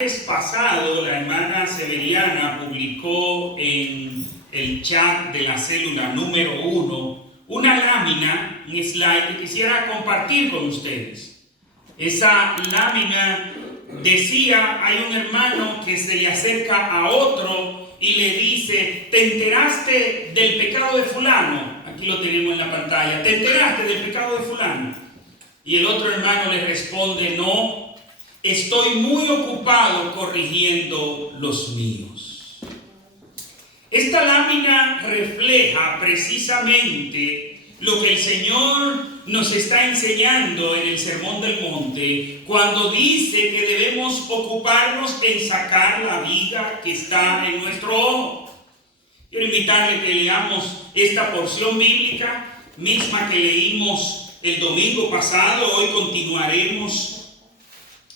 El pasado, la hermana Severiana publicó en el chat de la célula número 1 una lámina, un slide que quisiera compartir con ustedes. Esa lámina decía, hay un hermano que se le acerca a otro y le dice, ¿te enteraste del pecado de fulano? Aquí lo tenemos en la pantalla. ¿Te enteraste del pecado de fulano? Y el otro hermano le responde, no. Estoy muy ocupado corrigiendo los míos. Esta lámina refleja precisamente lo que el Señor nos está enseñando en el Sermón del Monte, cuando dice que debemos ocuparnos en sacar la viga que está en nuestro ojo. Quiero invitarle que leamos esta porción bíblica, misma que leímos el domingo pasado. Hoy continuaremos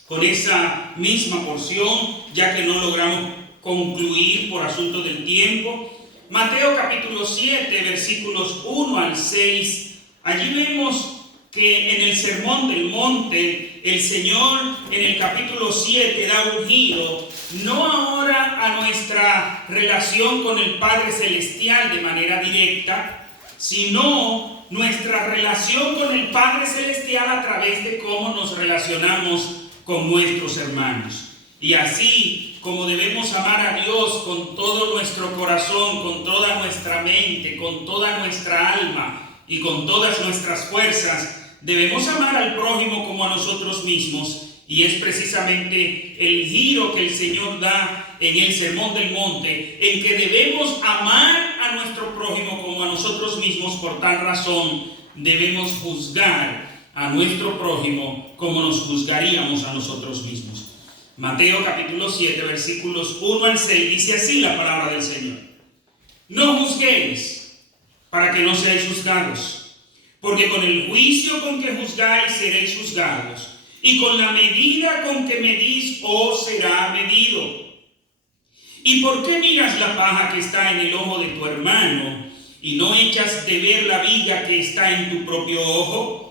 con esa misma porción, ya que no logramos concluir por asunto del tiempo. Mateo capítulo 7, versículos 1 al 6. Allí vemos que en el Sermón del Monte, el Señor en el capítulo 7 da un giro, no ahora a nuestra relación con el Padre Celestial de manera directa, sino nuestra relación con el Padre Celestial a través de cómo nos relacionamos con nuestros hermanos. Y así como debemos amar a Dios con todo nuestro corazón, con toda nuestra mente, con toda nuestra alma y con todas nuestras fuerzas, debemos amar al prójimo como a nosotros mismos. Y es precisamente el giro que el Señor da en el Sermón del Monte, en que debemos amar a nuestro prójimo como a nosotros mismos. Por tal razón debemos juzgar a nuestro prójimo como nos juzgaríamos a nosotros mismos. Mateo capítulo 7, versículos 1 al 6, dice así la palabra del Señor. No juzguéis para que no seáis juzgados, porque con el juicio con que juzgáis seréis juzgados, y con la medida con que medís os será medido. ¿Y por qué miras la paja que está en el ojo de tu hermano y no echas de ver la viga que está en tu propio ojo?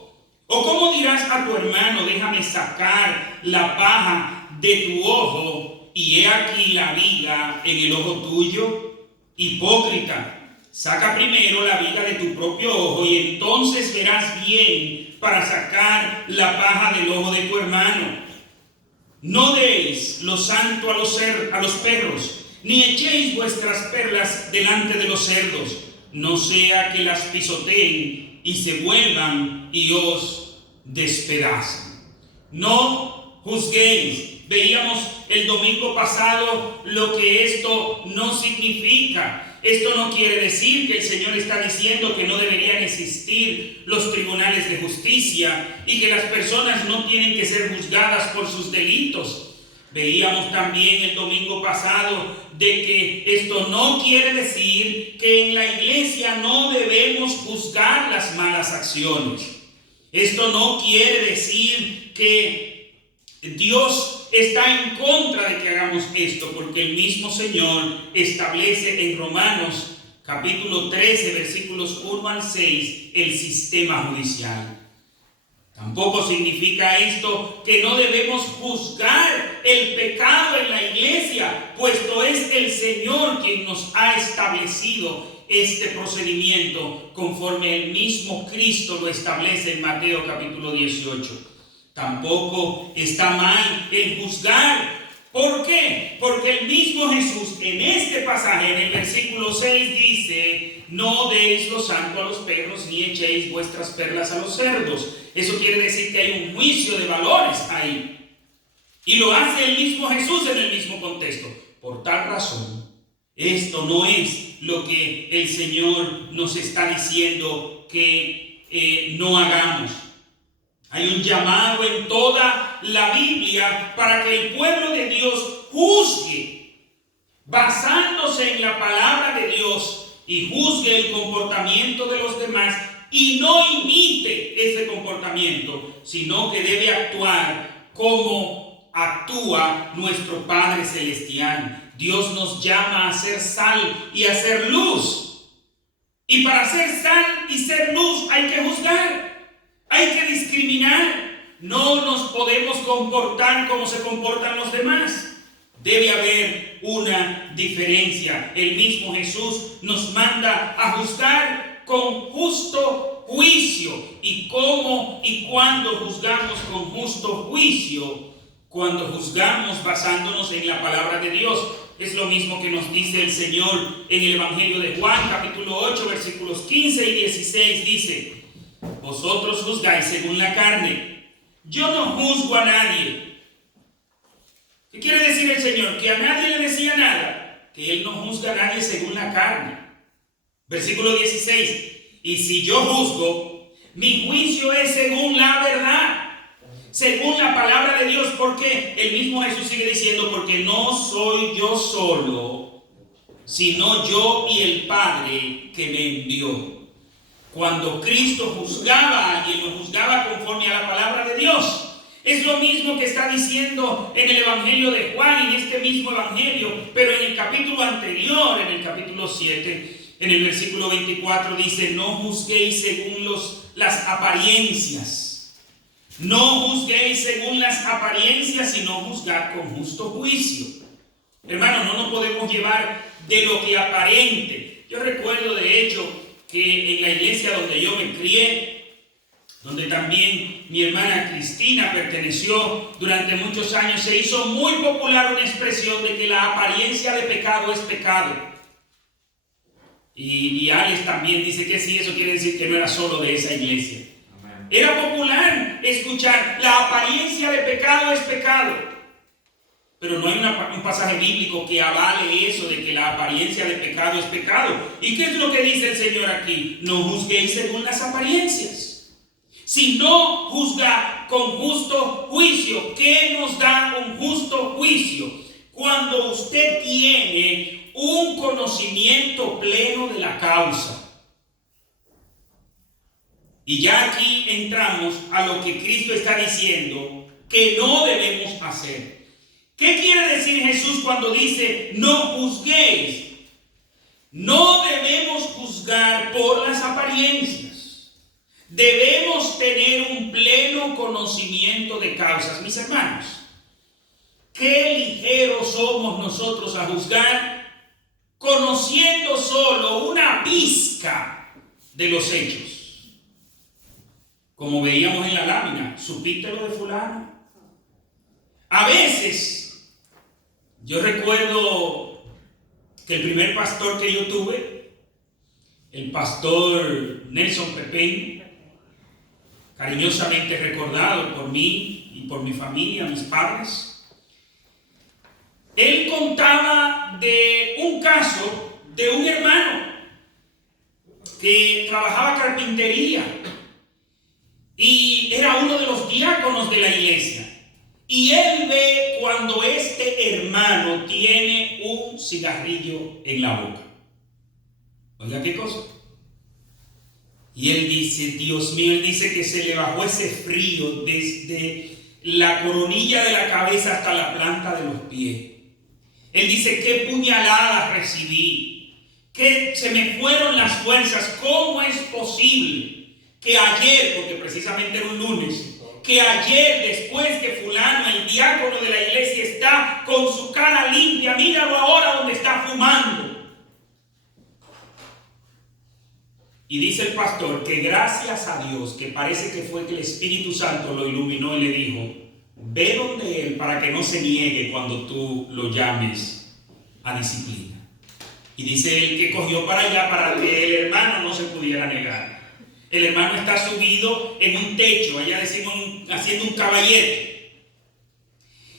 ¿O cómo dirás a tu hermano, déjame sacar la paja de tu ojo, y he aquí la viga en el ojo tuyo? Hipócrita, saca primero la viga de tu propio ojo, y entonces verás bien para sacar la paja del ojo de tu hermano. No deis lo santo a los perros, ni echéis vuestras perlas delante de los cerdos, no sea que las pisoteen y se vuelvan y os despedazan. No juzguéis. Veíamos el domingo pasado lo que esto no significa. Esto no quiere decir que el Señor está diciendo que no deberían existir los tribunales de justicia y que las personas no tienen que ser juzgadas por sus delitos. Veíamos también el domingo pasado de que esto no quiere decir que en la iglesia no debemos juzgar las malas acciones. Esto no quiere decir que Dios está en contra de que hagamos esto, porque el mismo Señor establece en Romanos capítulo 13, versículos 1 al 6, el sistema judicial. Tampoco significa esto que no debemos juzgar el pecado en la iglesia, puesto es el Señor quien nos ha establecido este procedimiento conforme el mismo Cristo lo establece en Mateo capítulo 18. Tampoco está mal el juzgar. ¿Por qué? Porque el mismo Jesús en este pasaje, en el versículo 6, dice: no deis lo santo a los perros, ni echéis vuestras perlas a los cerdos. Eso quiere decir que hay un juicio de valores ahí. Y lo hace el mismo Jesús en el mismo contexto. Por tal razón, esto no es lo que el Señor nos está diciendo que no hagamos. Hay un llamado en toda la Biblia para que el pueblo de Dios juzgue, basándose en la palabra de Dios, y juzgue el comportamiento de los demás y no imite ese comportamiento, sino que debe actuar como actúa nuestro Padre Celestial. Dios nos llama a ser sal y a ser luz. Y para ser sal y ser luz hay que juzgar. Hay que discriminar. No nos podemos comportar como se comportan los demás. Debe haber una diferencia. El mismo Jesús nos manda a juzgar con justo juicio. ¿Y cómo y cuándo juzgamos con justo juicio? Cuando juzgamos basándonos en la palabra de Dios. Es lo mismo que nos dice el Señor en el Evangelio de Juan, capítulo 8, versículos 15 y 16. Dice: vosotros juzgáis según la carne. Yo no juzgo a nadie. ¿Qué quiere decir el Señor? Que a nadie le decía nada, que Él no juzga a nadie según la carne. Versículo 16. Y si yo juzgo, mi juicio es según la verdad, según la palabra de Dios. Porque el mismo Jesús sigue diciendo: porque no soy yo solo, sino yo y el Padre que me envió. Cuando Cristo juzgaba a alguien, lo juzgaba conforme a la palabra de Dios. Es lo mismo que está diciendo en el Evangelio de Juan, en este mismo Evangelio, pero en el capítulo anterior, en el capítulo 7, en el versículo 24 dice: no juzguéis según las apariencias. No juzguéis según las apariencias, sino juzgad con justo juicio. Hermano, no nos podemos llevar de lo que aparente. Yo recuerdo de hecho que en la iglesia donde yo me crié, donde también mi hermana Cristina perteneció durante muchos años, se hizo muy popular una expresión de que la apariencia de pecado es pecado. Y Alex también dice que sí, eso quiere decir que no era solo de esa iglesia. Amén. Era popular escuchar: la apariencia de pecado es pecado. Pero no hay un pasaje bíblico que avale eso de que la apariencia de pecado es pecado. ¿Y qué es lo que dice el Señor aquí? No juzguéis según las apariencias, sino juzga con justo juicio. ¿Qué nos da un justo juicio? Cuando usted tiene un conocimiento pleno de la causa. Y ya aquí entramos a lo que Cristo está diciendo que no debemos hacer. ¿Qué quiere decir Jesús cuando dice no juzguéis? No debemos juzgar por las apariencias. Debemos tener un pleno conocimiento de causas. Mis hermanos, qué ligeros somos nosotros a juzgar conociendo solo una pizca de los hechos. Como veíamos en la lámina: ¿supiste lo de fulano? A veces, yo recuerdo que el primer pastor que yo tuve, el pastor Nelson Pepén, cariñosamente recordado por mí y por mi familia, mis padres, él contaba de un caso de un hermano que trabajaba carpintería y era uno de los diáconos de la iglesia. Y él ve cuando este hermano tiene un cigarrillo en la boca. Oiga, ¿qué cosa? Y él dice: Dios mío, él dice que se le bajó ese frío desde la coronilla de la cabeza hasta la planta de los pies. Él dice: qué puñaladas recibí, que se me fueron las fuerzas. ¿Cómo es posible que ayer, porque precisamente era un lunes, que ayer, después que fulano, el diácono de la iglesia, está con su cara limpia, míralo ahora donde está fumando? Y dice el pastor que gracias a Dios, que parece que fue que el Espíritu Santo lo iluminó y le dijo: ve donde él para que no se niegue cuando tú lo llames a disciplina. Y dice él que cogió para allá para que el hermano no se pudiera negar. El hermano está subido en un techo, allá decimos haciendo un caballete.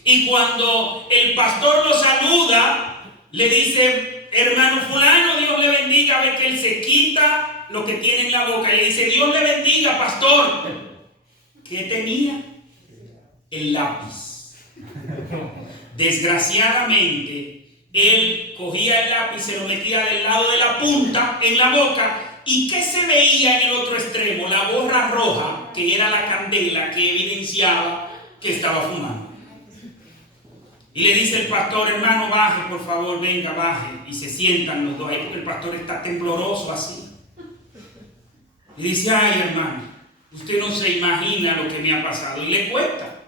Y cuando el pastor lo saluda, le dice: hermano fulano, Dios le bendiga. Ve que él se quita lo que tiene en la boca y le dice: Dios le bendiga, pastor. ¿Qué tenía? El lápiz. Desgraciadamente, él cogía el lápiz, se lo metía del lado de la punta en la boca. ¿Y qué se veía en el otro extremo? La borra roja, que era la candela que evidenciaba que estaba fumando. Y le dice el pastor: hermano, baje, por favor, venga, baje. Y se sientan los dos ahí porque el pastor está tembloroso así. Y dice: ay, hermano, usted no se imagina lo que me ha pasado. Y le cuenta.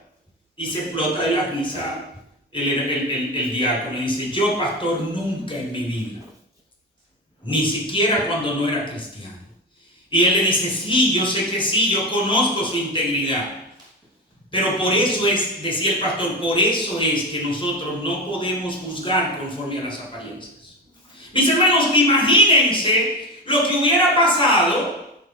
Y se explota de la risa el diácono, dice, yo pastor nunca en mi vida, ni siquiera cuando no era cristiano. Y él le dice, sí, yo sé que sí, yo conozco su integridad. Pero por eso es, decía el pastor, por eso es que nosotros no podemos juzgar conforme a las apariencias. Mis hermanos, imagínense lo que hubiera pasado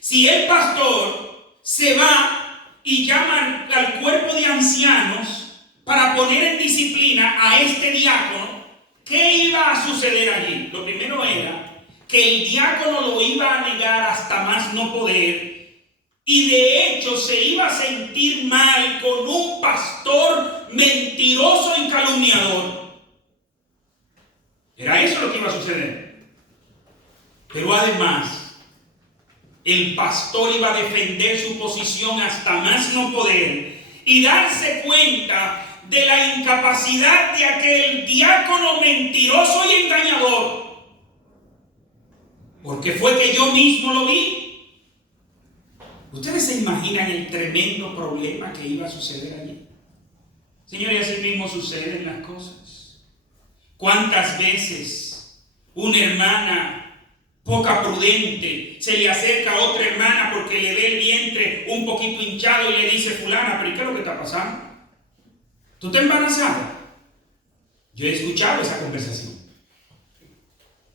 si el pastor se va y llama al cuerpo de ancianos para poner en disciplina a este diácono. ¿Qué iba a suceder allí? Lo primero era que el diácono lo iba a negar hasta más no poder, y de hecho se iba a sentir mal con un pastor mentiroso y calumniador. Era eso lo que iba a suceder. Pero además, el pastor iba a defender su posición hasta más no poder y darse cuenta de la incapacidad de aquel diácono mentiroso y engañador. Porque fue que yo mismo lo vi. ¿Ustedes se imaginan el tremendo problema que iba a suceder allí? Señores, así mismo suceden las cosas. ¿Cuántas veces una hermana poca prudente se le acerca a otra hermana porque le ve el vientre un poquito hinchado y le dice, fulana, pero ¿qué es lo que está pasando? ¿Tú estás embarazada? Yo he escuchado esa conversación.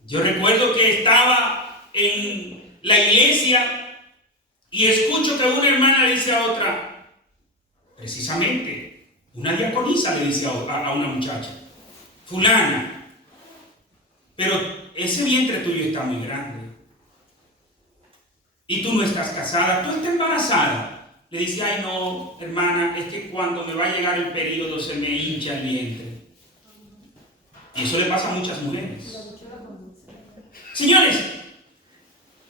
Yo recuerdo que estaba en la iglesia y escucho que una hermana le dice a otra, precisamente, una diaconisa le dice a una muchacha, fulana, pero ese vientre tuyo está muy grande y tú no estás casada, tú estás embarazada. Le dice, ay no, hermana, es que cuando me va a llegar el periodo se me hincha el vientre. Y eso le pasa a muchas mujeres. Señores,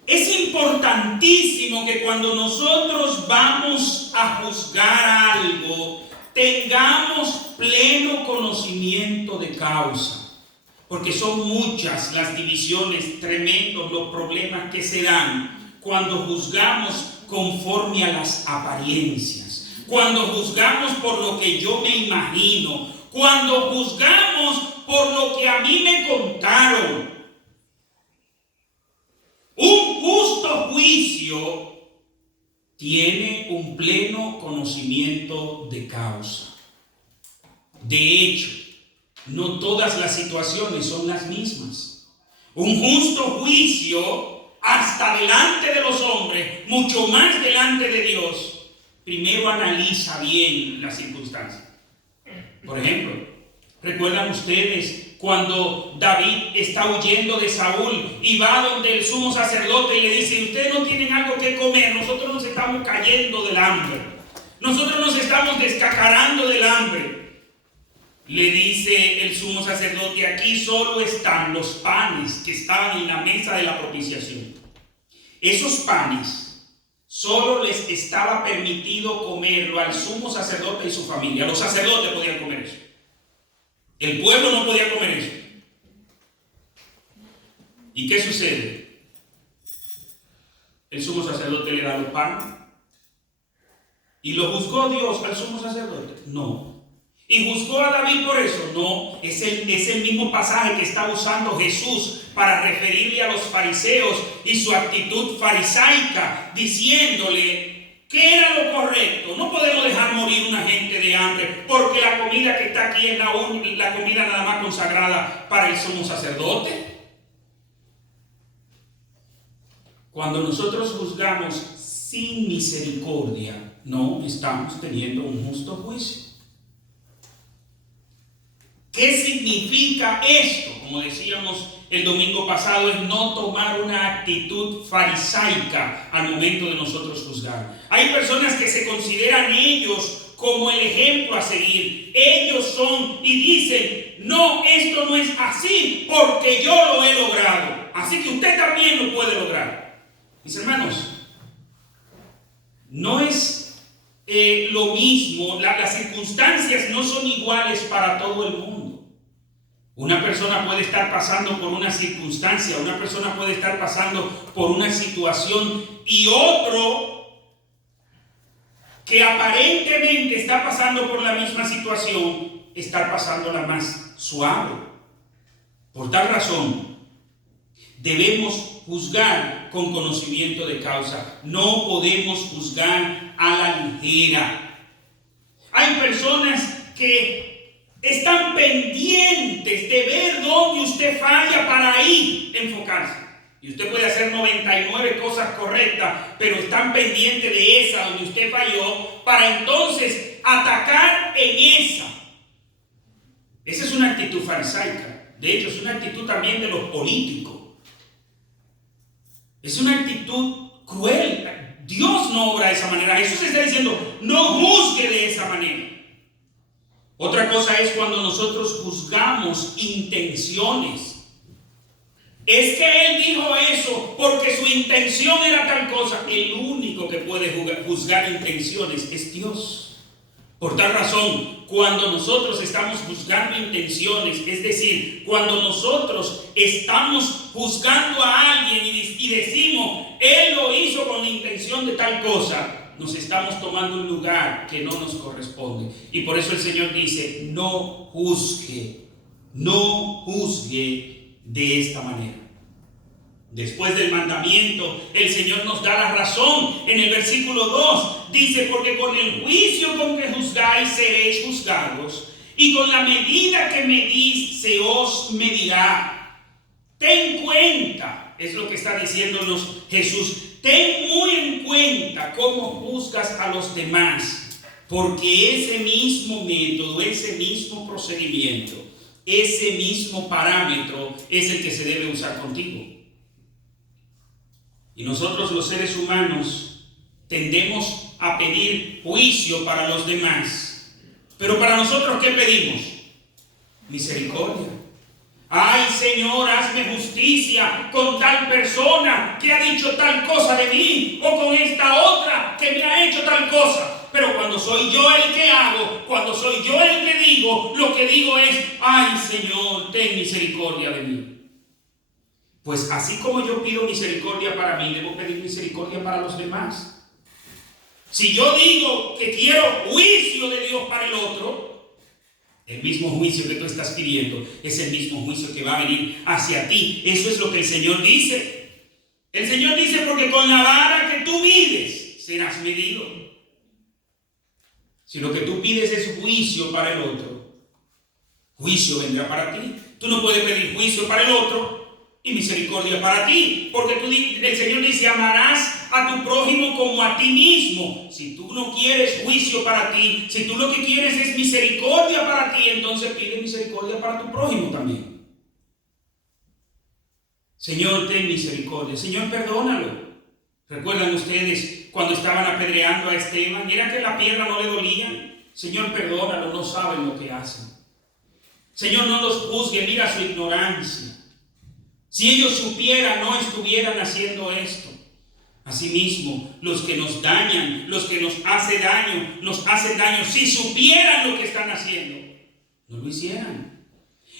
es importantísimo que cuando nosotros vamos a juzgar algo, tengamos pleno conocimiento de causa. Porque son muchas las divisiones, tremendos los problemas que se dan cuando juzgamos conforme a las apariencias, cuando juzgamos por lo que yo me imagino, cuando juzgamos por lo que a mí me contaron. Un justo juicio tiene un pleno conocimiento de causa. De hecho, no todas las situaciones son las mismas. Un justo juicio, hasta delante de los hombres, mucho más delante de Dios, primero analiza bien las circunstancias. Por ejemplo, ¿recuerdan ustedes cuando David está huyendo de Saúl y va donde el sumo sacerdote y le dice, ustedes no tienen algo que comer, nosotros nos estamos cayendo del hambre, nosotros nos estamos descacarando del hambre? Le dice el sumo sacerdote, aquí solo están los panes que estaban en la mesa de la propiciación. Esos panes solo les estaba permitido comerlo al sumo sacerdote y su familia. Los sacerdotes podían comer eso. El pueblo no podía comer eso. ¿Y qué sucede? El sumo sacerdote le da los panes. ¿Y lo juzgó Dios al sumo sacerdote? No. ¿Y juzgó a David por eso? No, es el mismo pasaje que está usando Jesús para referirle a los fariseos y su actitud farisaica, diciéndole que era lo correcto. No podemos dejar morir una gente de hambre porque la comida que está aquí es la comida nada más consagrada para el sumo sacerdote. Cuando nosotros juzgamos sin misericordia, no estamos teniendo un justo juicio. ¿Qué significa esto? Como decíamos el domingo pasado, es no tomar una actitud farisaica al momento de nosotros juzgar. Hay personas que se consideran ellos como el ejemplo a seguir. Ellos son y dicen, no, esto no es así porque yo lo he logrado. Así que usted también lo puede lograr. Mis hermanos, no es lo mismo, las circunstancias no son iguales para todo el mundo. Una persona puede estar pasando por una circunstancia, una persona puede estar pasando por una situación y otro que aparentemente está pasando por la misma situación estar pasándola más suave. Por tal razón, debemos juzgar con conocimiento de causa. No podemos juzgar a la ligera. Hay personas que están pendientes de ver dónde usted falla para ahí enfocarse. Y usted puede hacer 99 cosas correctas, pero están pendientes de esa donde usted falló para entonces atacar en esa. Esa es una actitud farisaica. De hecho, es una actitud también de los políticos. Es una actitud cruel. Dios no obra de esa manera. Jesús está diciendo, no juzgue de esa manera. Otra cosa es cuando nosotros juzgamos intenciones. Es que él dijo eso porque su intención era tal cosa. El único que puede juzgar intenciones es Dios. Por tal razón, cuando nosotros estamos juzgando intenciones, es decir, cuando nosotros estamos juzgando a alguien y decimos, él lo hizo con la intención de tal cosa, nos estamos tomando un lugar que no nos corresponde. Y por eso el Señor dice, no juzgue de esta manera. Después del mandamiento, el Señor nos da la razón. En el versículo 2 dice, porque con el juicio con que juzgáis seréis juzgados, y con la medida que medís se os medirá. Ten cuenta, es lo que está diciéndonos Jesús, ten muy en cuenta cómo juzgas a los demás, porque ese mismo método, ese mismo procedimiento, ese mismo parámetro es el que se debe usar contigo. Y nosotros los seres humanos tendemos a pedir juicio para los demás. Pero para nosotros, ¿qué pedimos? Misericordia. Ay, Señor, hazme justicia con tal persona que ha dicho tal cosa de mí, o con esta otra que me ha hecho tal cosa. Pero cuando soy yo el que hago, cuando soy yo el que digo, lo que digo es, ay, Señor, ten misericordia de mí. Pues así como yo pido misericordia para mí, debo pedir misericordia para los demás. Si yo digo que quiero juicio de Dios para el otro, el mismo juicio que tú estás pidiendo es el mismo juicio que va a venir hacia ti. Eso es lo que el Señor dice. El Señor dice, porque con la vara que tú mides serás medido. Si lo que tú pides es juicio para el otro, juicio vendrá para ti. Tú no puedes pedir juicio para el otro y misericordia para ti, porque el Señor dice, amarás a tu prójimo como a ti mismo. Si tú no quieres juicio para ti, si tú lo que quieres es misericordia para ti, entonces pide misericordia para tu prójimo también. Señor, ten misericordia. Señor, perdónalo. ¿Recuerdan ustedes cuando estaban apedreando a Esteban? ¿Era que la piedra no le dolía? Señor, perdónalo, no saben lo que hacen. Señor, no los juzgue, mira su ignorancia. Si ellos supieran, no estuvieran haciendo esto. Asimismo, los que nos dañan, los que nos hacen daño, si supieran lo que están haciendo, no lo hicieran.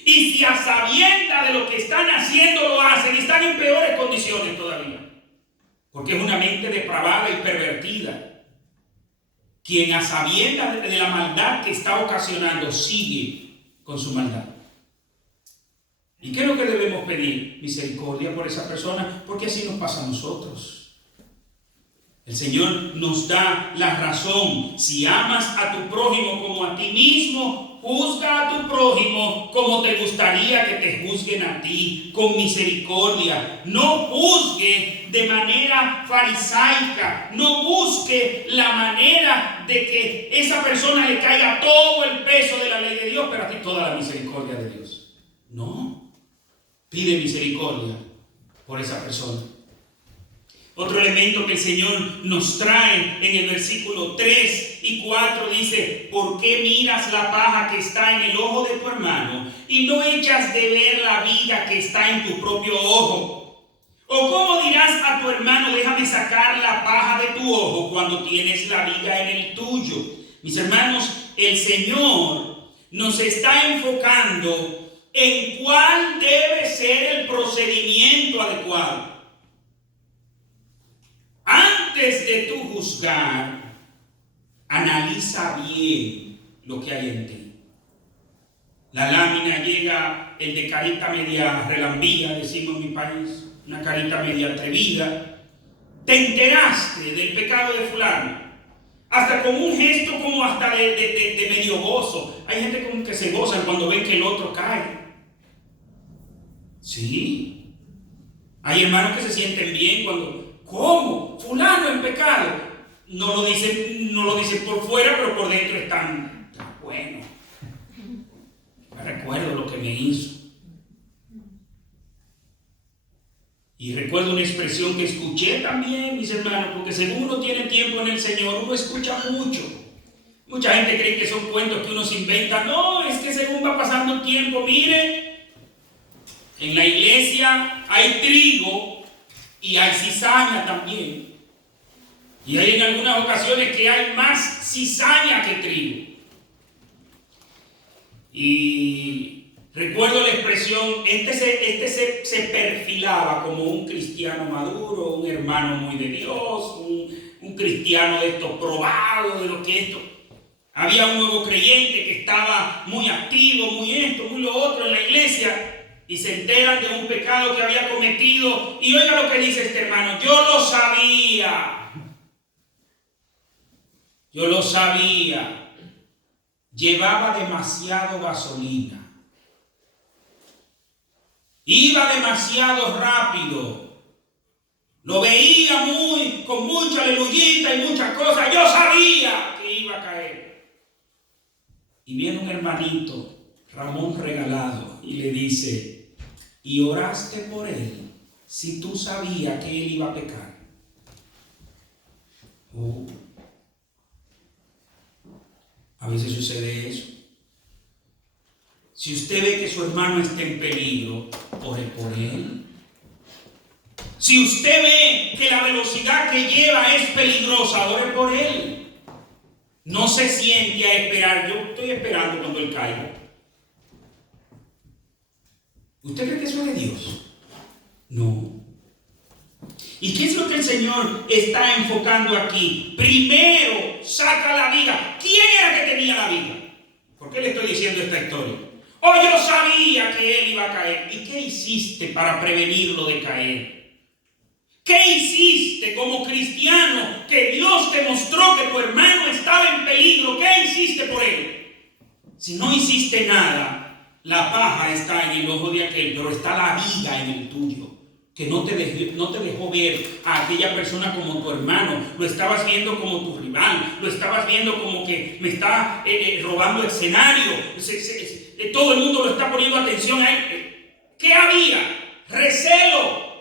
Y si a sabienda de lo que están haciendo lo hacen, están en peores condiciones todavía. Porque es una mente depravada y pervertida, quien a sabienda de la maldad que está ocasionando sigue con su maldad. ¿Y qué es lo que debemos pedir? Misericordia por esa persona, porque así nos pasa a nosotros. El Señor nos da la razón. Si amas a tu prójimo como a ti mismo, juzga a tu prójimo como te gustaría que te juzguen a ti, con misericordia. No juzgue de manera farisaica. No busque la manera de que esa persona le caiga todo el peso de la ley de Dios, pero a ti toda la misericordia de Dios. No. Pide misericordia por esa persona. Otro elemento que el Señor nos trae en el versículo 3 y 4 dice, ¿por qué miras la paja que está en el ojo de tu hermano y no echas de ver la viga que está en tu propio ojo? ¿O cómo dirás a tu hermano, déjame sacar la paja de tu ojo cuando tienes la viga en el tuyo? Mis hermanos, el Señor nos está enfocando en cuál debe ser el procedimiento adecuado. Antes de tú juzgar, analiza bien lo que hay en ti. La lámina llega el de carita media relambía, decimos en mi país, una carita media atrevida. Te enteraste del pecado de fulano, hasta con un gesto como hasta de medio gozo. Hay gente como que se gozan cuando ven que el otro cae. Sí. Hay hermanos que se sienten bien cuando, ¿cómo? Fulano en pecado. No lo dicen por fuera, pero por dentro están bueno. Recuerdo lo que me hizo. Y recuerdo una expresión que escuché también, mis hermanos, porque según uno tiene tiempo en el Señor, uno escucha mucho. Mucha gente cree que son cuentos que uno se inventa. No, es que según va pasando el tiempo, mire, en la iglesia hay trigo y hay cizaña también. Y hay en algunas ocasiones que hay más cizaña que trigo. Y recuerdo la expresión, se perfilaba como un cristiano maduro, un hermano muy de Dios, un cristiano de esto probado, de lo que esto. Había un nuevo creyente que estaba muy activo, muy esto, muy lo otro en la iglesia, y se enteran de un pecado que había cometido. Y oiga lo que dice este hermano: yo lo sabía. Yo lo sabía. Llevaba demasiado gasolina. Iba demasiado rápido. Lo veía con mucha aleluyita y muchas cosas. Yo sabía que iba a caer. Y viene un hermanito, Ramón Regalado, y le dice: ¿y oraste por él si tú sabías que él iba a pecar? A veces sucede eso. Si usted ve que su hermano está en peligro, ore por él. Si usted ve que la velocidad que lleva es peligrosa, ore por él. No se siente a esperar. Yo estoy esperando cuando él caiga. ¿Usted cree que eso es de Dios? No. ¿Y qué es lo que el Señor está enfocando aquí? Primero, saca la viga. ¿Quién era que tenía la viga? ¿Por qué le estoy diciendo esta historia? Oh, yo sabía que él iba a caer. ¿Y qué hiciste para prevenirlo de caer? ¿Qué hiciste como cristiano que Dios te mostró que tu hermano estaba en peligro? ¿Qué hiciste por él? Si no hiciste nada, la paja está en el ojo de aquel, pero está la viga en el tuyo, que no te dejó ver a aquella persona como tu hermano. Lo estabas viendo como tu rival, lo estabas viendo como que me está robando escenario. Todo el mundo lo está poniendo atención a él. ¿Qué había? Recelo.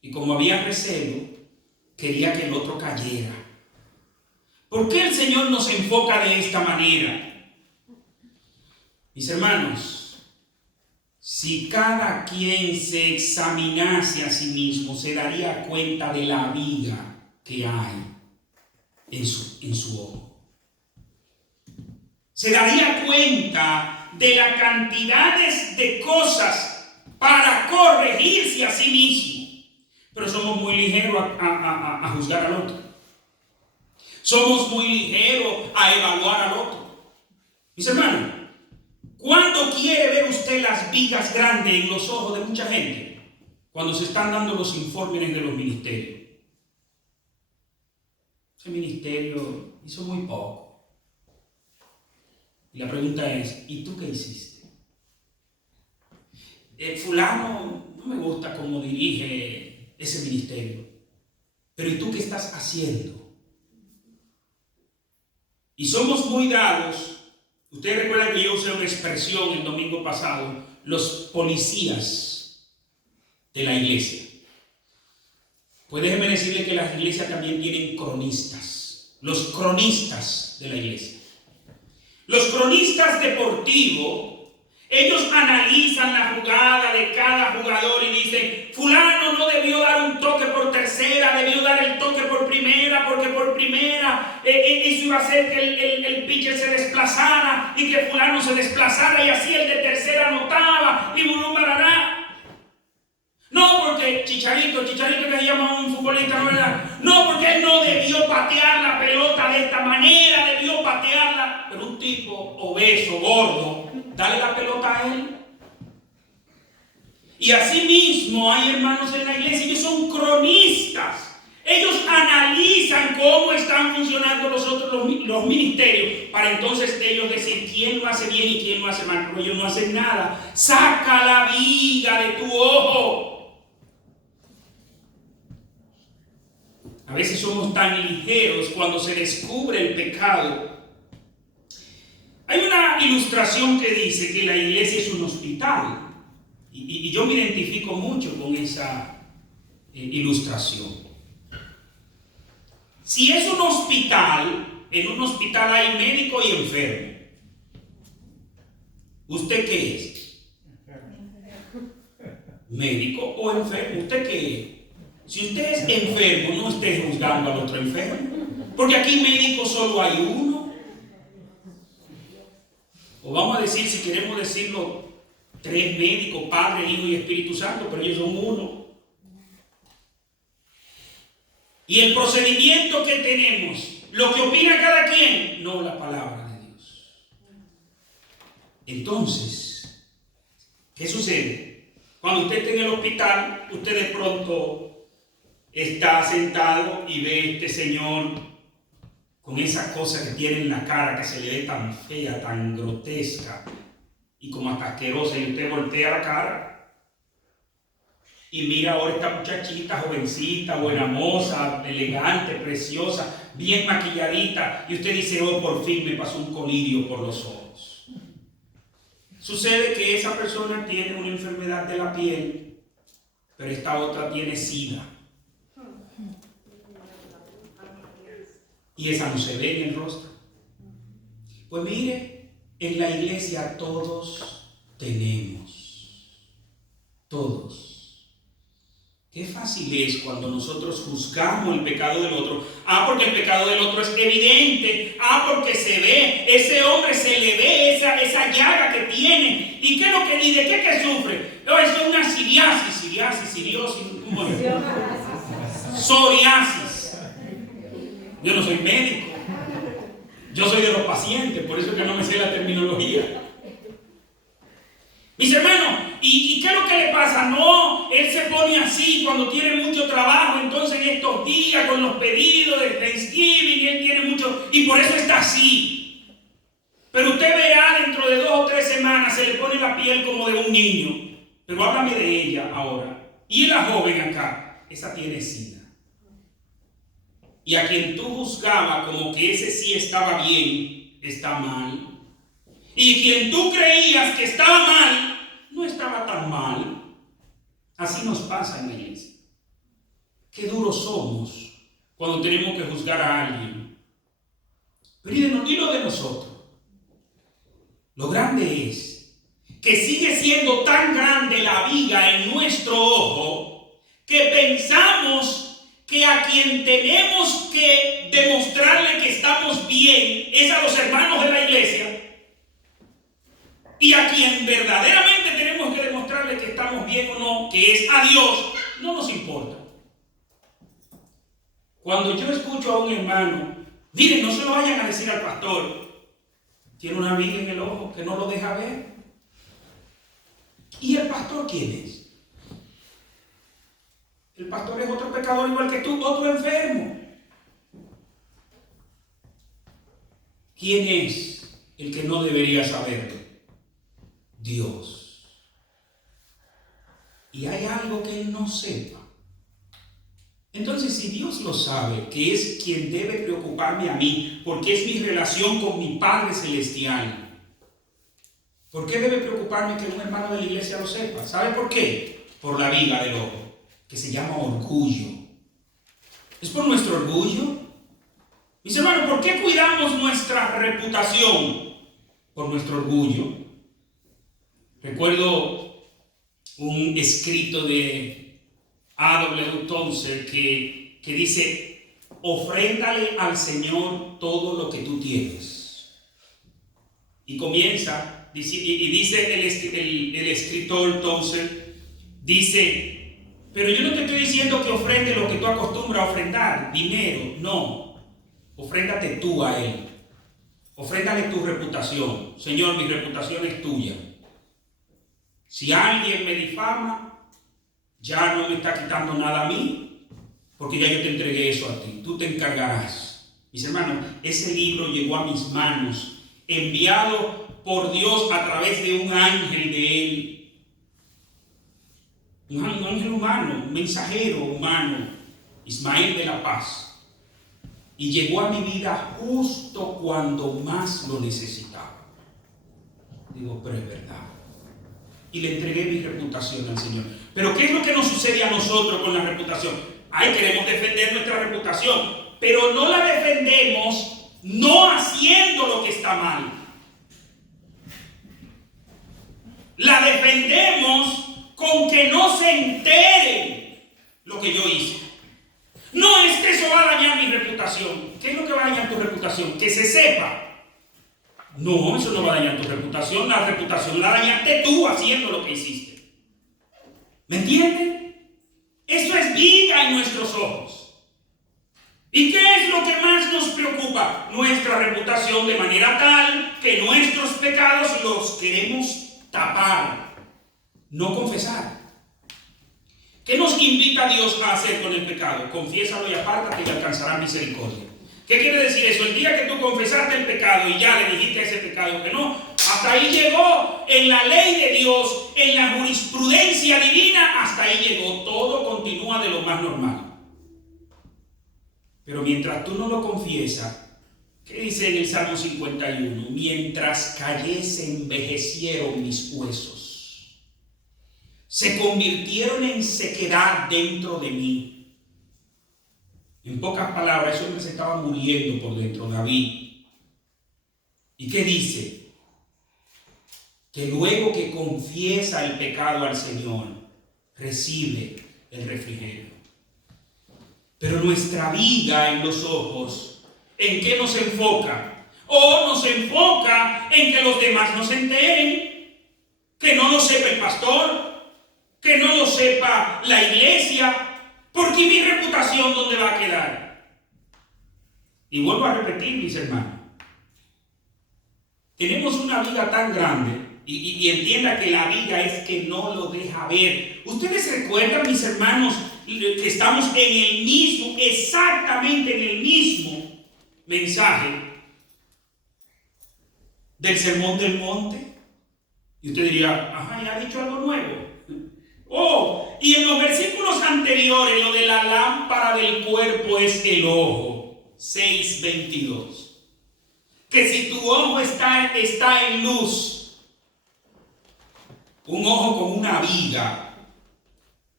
Y como había recelo, quería que el otro cayera. ¿Por qué el Señor nos enfoca de esta manera? Mis hermanos, si cada quien se examinase a sí mismo, se daría cuenta de la viga que hay en su ojo. Se daría cuenta de la cantidad de cosas para corregirse a sí mismo. Pero somos muy ligeros a juzgar al otro. Somos muy ligeros a evaluar al otro. Mis hermanos, ¿cuándo quiere ver usted las vigas grandes en los ojos de mucha gente? Cuando se están dando los informes de los ministerios. Ese ministerio hizo muy poco. Y la pregunta es: ¿y tú qué hiciste? Fulano no me gusta cómo dirige ese ministerio. Pero ¿y tú qué estás haciendo? Y somos muy dados. Ustedes recuerdan que yo usé una expresión el domingo pasado: los policías de la iglesia. Pues déjenme decirle que las iglesias también tienen cronistas. Los cronistas de la iglesia. Los cronistas deportivos, ellos analizan la jugada de cada jugador y dicen: fulano no debió dar un toque por tercera, debió dar el toque por primera, porque por primera eso iba a hacer que el pitcher se desplazara y que fulano se desplazara, y así el de tercera anotaba y barará. No porque Chicharito que se llama un futbolista, ¿no, verdad? No, porque él no debió patear la pelota de esta manera, debió patearla. Pero un tipo obeso, gordo, dale la pelota a él. Y así mismo hay hermanos en la iglesia, ellos son cronistas. Ellos analizan cómo están funcionando los ministerios para entonces ellos decir quién lo hace bien y quién lo hace mal. Pero ellos no hacen nada. Saca la viga de tu ojo. A veces somos tan ligeros cuando se descubre el pecado. Hay una ilustración que dice que la iglesia es un hospital. Y yo me identifico mucho con esa ilustración. Si es un hospital, en un hospital hay médico y enfermo. ¿Usted qué es? ¿Médico o enfermo? ¿Usted qué es? Si usted es enfermo, no esté juzgando al otro enfermo. Porque aquí médico solo hay uno. O vamos a decir, si queremos decirlo, 3 médicos, Padre, Hijo y Espíritu Santo, pero ellos son uno. Y el procedimiento que tenemos, lo que opina cada quien, no la palabra de Dios. Entonces, ¿qué sucede? Cuando usted está en el hospital, usted de pronto está sentado y ve a este señor con esa cosa que tiene en la cara, que se le ve tan fea, tan grotesca y como hasta asquerosa, y usted voltea la cara y mira ahora esta muchachita jovencita, buena moza, elegante, preciosa, bien maquilladita, y usted dice, oh, por fin me pasó un colirio por los ojos. Sucede que esa persona tiene una enfermedad de la piel, pero esta otra tiene SIDA. Y esa no se ve en el rostro. Pues mire, en la iglesia todos tenemos. Todos. Qué fácil es cuando nosotros juzgamos el pecado del otro. Porque el pecado del otro es evidente. Porque se ve. Ese hombre se le ve esa llaga que tiene. ¿Y qué es lo que dice? ¿De qué sufre? No, eso es una psoriasis. Yo no soy médico. Yo soy de los pacientes. Por eso es que no me sé la terminología. Mis hermanos, ¿y qué es lo que le pasa? No, él se pone así cuando tiene mucho trabajo, entonces en estos días con los pedidos de Thanksgiving, él tiene mucho, y por eso está así. Pero usted verá dentro de 2 o 3 semanas se le pone la piel como de un niño. Pero háblame de ella ahora. Y la joven acá, esa tiene SIDA. Y a quien tú juzgabas como que ese sí estaba bien, está mal. Y quien tú creías que estaba mal, no estaba tan mal. Así nos pasa en la iglesia. Qué duros somos cuando tenemos que juzgar a alguien. Pero y lo de nosotros. Lo grande es que sigue siendo tan grande la viga en nuestro ojo que pensamos que a quien tenemos que demostrarle que estamos bien es a los hermanos de la iglesia. Y a quien verdaderamente tenemos que demostrarle que estamos bien o no, que es a Dios, no nos importa. Cuando yo escucho a un hermano, miren, no se lo vayan a decir al pastor, tiene una viga en el ojo que no lo deja ver. ¿Y el pastor quién es? El pastor es otro pecador igual que tú, otro enfermo. ¿Quién es el que no debería saberlo? Dios. Y hay algo que él no sepa. Entonces, si Dios lo sabe, que es quien debe preocuparme a mí, porque es mi relación con mi Padre Celestial, ¿por qué debe preocuparme que un hermano de la iglesia lo sepa? ¿Sabe por qué? Por la viga del ojo, que se llama orgullo. ¿Es por nuestro orgullo? Mis hermanos, ¿por qué cuidamos nuestra reputación? Por nuestro orgullo. Recuerdo un escrito de A.W. Tozer que dice: ofréndale al Señor todo lo que tú tienes. Y comienza, y dice el escritor Tozer, dice: pero yo no te estoy diciendo que ofrende lo que tú acostumbras a ofrendar, dinero, no. Ofréndate tú a Él. Ofréndale tu reputación. Señor, mi reputación es tuya. Si alguien me difama, ya no me está quitando nada a mí, porque ya yo te entregué eso a ti. Tú te encargarás. Mis hermanos, ese libro llegó a mis manos, enviado por Dios a través de un ángel de él. Un ángel humano, un mensajero humano, Ismael de la Paz. Y llegó a mi vida justo cuando más lo necesitaba. Digo, pero es verdad. Y le entregué mi reputación al Señor. Pero ¿qué es lo que nos sucede a nosotros con la reputación? Ay, queremos defender nuestra reputación, pero no la defendemos no haciendo lo que está mal. La defendemos con que no se entere lo que yo hice. No es que eso va a dañar mi reputación. ¿Qué es lo que va a dañar tu reputación? Que se sepa. No, eso no va a dañar tu reputación. La reputación la dañaste tú haciendo lo que hiciste. ¿Me entienden? Eso es vida en nuestros ojos. ¿Y qué es lo que más nos preocupa? Nuestra reputación, de manera tal que nuestros pecados los queremos tapar, no confesar. ¿Qué nos invita Dios a hacer con el pecado? Confiésalo y apártate y alcanzarás misericordia. ¿Qué quiere decir eso? El día que tú confesaste el pecado y ya le dijiste a ese pecado que no, hasta ahí llegó en la ley de Dios, en la jurisprudencia divina, hasta ahí llegó. Todo continúa de lo más normal. Pero mientras tú no lo confiesas, ¿qué dice en el Salmo 51? Mientras callé se envejecieron mis huesos. Se convirtieron en sequedad dentro de mí. En pocas palabras, ese hombre se estaba muriendo por dentro, David. ¿Y qué dice? Que luego que confiesa el pecado al Señor, recibe el refrigerio. Pero nuestra vida en los ojos, ¿en qué nos enfoca? O nos enfoca en que los demás no se enteren, que no lo sepa el pastor, que no lo sepa la iglesia, porque mi reputación, ¿dónde va a quedar? Y vuelvo a repetir, mis hermanos, tenemos una viga tan grande, y entienda que la viga es que no lo deja ver. Ustedes recuerdan, mis hermanos, que estamos en el mismo, exactamente en el mismo mensaje del Sermón del Monte. Y usted diría, ajá, ¿ya ha dicho algo nuevo? Oh, y en los versículos anteriores, lo de la lámpara del cuerpo es el ojo, 6:22. Que si tu ojo está en luz, un ojo con una viga,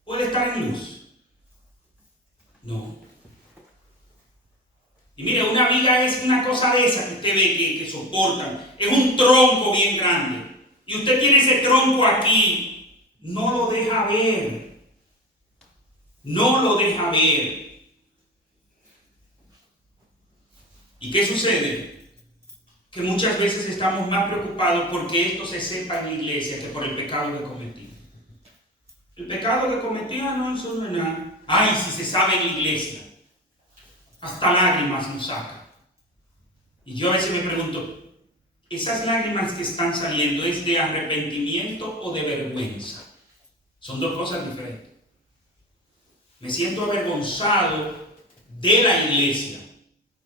¿puede estar en luz? No. Y mire, una viga es una cosa de esa que usted ve que soportan. Es un tronco bien grande. Y usted tiene ese tronco aquí. No lo deja ver. No lo deja ver. ¿Y qué sucede? Que muchas veces estamos más preocupados porque esto se sepa en la iglesia que por el pecado que cometí. El pecado que cometí, no, eso no es nada. Ay, si se sabe en la iglesia. Hasta lágrimas nos saca. Y yo a veces me pregunto, ¿esas lágrimas que están saliendo es de arrepentimiento o de vergüenza? Son dos cosas diferentes. Me siento avergonzado de la iglesia.